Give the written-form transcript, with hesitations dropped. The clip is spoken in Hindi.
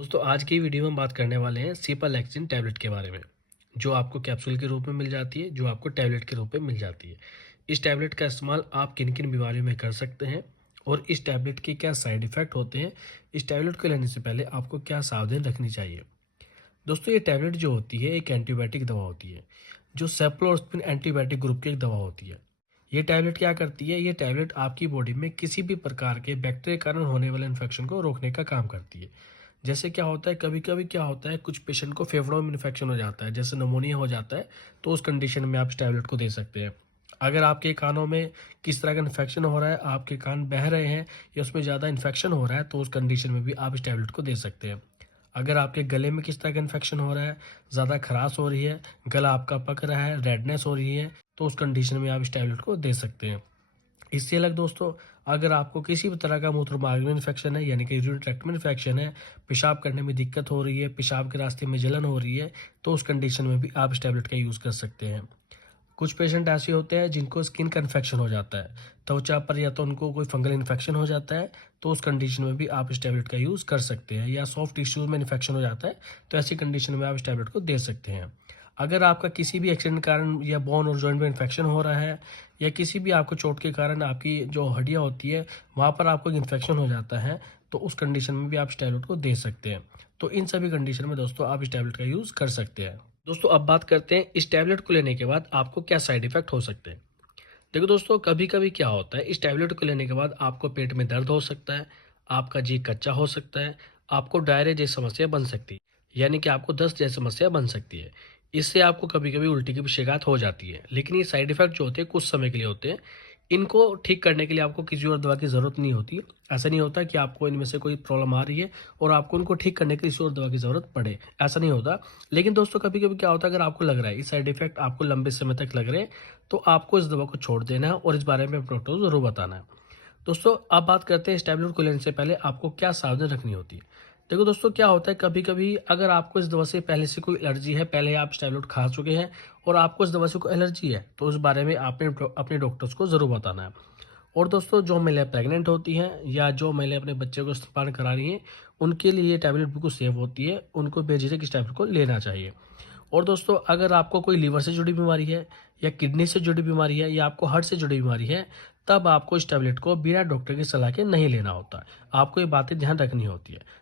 दोस्तों आज की वीडियो में हम बात करने वाले हैं सिपालैक्सिन टैबलेट के बारे में, जो आपको कैप्सूल के रूप में मिल जाती है, जो आपको टैबलेट के रूप में मिल जाती है। इस टैबलेट का इस्तेमाल आप किन किन बीमारियों में कर सकते हैं और इस टैबलेट के क्या साइड इफ़ेक्ट होते हैं, इस टैबलेट को लेने से पहले आपको क्या सावधानी रखनी चाहिए। दोस्तों ये टैबलेट जो होती है एक एंटीबायोटिक दवा होती है, जो सेफ्लोस्पिन एंटीबायोटिक ग्रुप की एक दवा होती है। ये टैबलेट क्या करती है, ये टैबलेट आपकी बॉडी में किसी भी प्रकार के बैक्टीरिया के कारण होने वाले इन्फेक्शन को रोकने का काम करती है। जैसे क्या होता है, कभी कभी क्या होता है, कुछ पेशेंट को फेफड़ों में इन्फेक्शन हो जाता है, जैसे नमोनिया हो जाता है, तो उस कंडीशन में आप इस टैबलेट को दे सकते हैं। अगर आपके कानों में किस तरह का इन्फेक्शन हो रहा है, आपके कान बह रहे हैं या उसमें ज़्यादा इन्फेक्शन हो रहा है, तो उस कंडीशन में भी आप इस टैबलेट को दे सकते हैं। अगर आपके गले में किस तरह का इन्फेक्शन हो रहा है, ज़्यादा खराश हो रही है, गला आपका पक रहा है, रेडनेस हो रही है, तो उस कंडीशन में आप इस टैबलेट को दे सकते हैं। इससे अलग दोस्तों, अगर आपको किसी भी तरह का मूत्र मार्ग में इन्फेक्शन है, यानी कि यूरिन ट्रैक्ट में इन्फेक्शन है, पेशाब करने में दिक्कत हो रही है, पेशाब के रास्ते में जलन हो रही है, तो उस कंडीशन में भी आप इस टैबलेट का यूज़ कर सकते हैं। कुछ पेशेंट ऐसे होते हैं जिनको स्किन का इन्फेक्शन हो जाता है, त्वचा पर, या तो उनको कोई फंगल इन्फेक्शन हो जाता है, तो उस कंडीशन में भी आप इस टैबलेट का यूज़ कर सकते हैं। या सॉफ्ट टिश्यूज में इन्फेक्शन हो जाता है, तो ऐसी कंडीशन में आप इस टैबलेट को दे सकते हैं। अगर आपका किसी भी एक्सीडेंट के कारण या बोन और जॉइंट में इन्फेक्शन हो रहा है, या किसी भी आपको चोट के कारण आपकी जो हड्डियाँ होती है वहाँ पर आपको इन्फेक्शन हो जाता है, तो उस कंडीशन में भी आप इस टैबलेट को दे सकते हैं। तो इन सभी कंडीशन में दोस्तों आप इस टैबलेट का यूज़ कर सकते हैं। दोस्तों अब बात करते हैं इस टैबलेट को लेने के बाद आपको क्या साइड इफ़ेक्ट हो सकते हैं। देखो दोस्तों, कभी-कभी क्या होता है, इस टैबलेट को लेने के बाद आपको पेट में दर्द हो सकता है, आपका जी कच्चा हो सकता है, आपको डायरिया जैसी समस्या बन सकती है, यानी कि आपको दस्त जैसी समस्या बन सकती है। इससे आपको कभी-कभी उल्टी की भी शिकायत हो जाती है। लेकिन ये साइड इफ़ेक्ट जो होते हैं कुछ समय के लिए होते हैं। इनको ठीक करने के लिए आपको किसी और दवा की ज़रूरत नहीं होती। ऐसा नहीं होता कि आपको इनमें से कोई प्रॉब्लम आ रही है और आपको उनको ठीक करने के लिए किसी और दवा की ज़रूरत पड़े, ऐसा नहीं होता। लेकिन दोस्तों कभी-कभी क्या होता है, अगर आपको लग रहा है ये साइड इफ़ेक्ट आपको लंबे समय तक लग रहे हैं, तो आपको इस दवा को छोड़ देना है और इस बारे में डॉक्टर को ज़रूर बताना है। दोस्तों अब बात करते हैं इस टैबलेट को लेने से पहले आपको क्या सावधानी रखनी होती है। देखो दोस्तों, क्या होता है, कभी-कभी अगर आपको इस दवा से पहले से कोई एलर्जी है, पहले आप इस टैबलेट खा चुके हैं और आपको इस दवा से कोई एलर्जी है, तो उस बारे में आपने अपने डॉक्टर्स को ज़रूर बताना है। और दोस्तों जो महिलाएं प्रेग्नेंट होती हैं या जो महिलाएं अपने बच्चे को स्तनपान करा रही हैं, उनके लिए ये टैबलेट बिल्कुल सेफ होती है, उनको बेझिझक इस टैबलेट को लेना चाहिए। और दोस्तों अगर आपको कोई लीवर से जुड़ी बीमारी है, या किडनी से जुड़ी बीमारी है, या आपको हार्ट से जुड़ी बीमारी है, तब आपको इस टैबलेट को बिना डॉक्टर की सलाह के नहीं लेना होता। आपको ये बातें ध्यान रखनी होती है।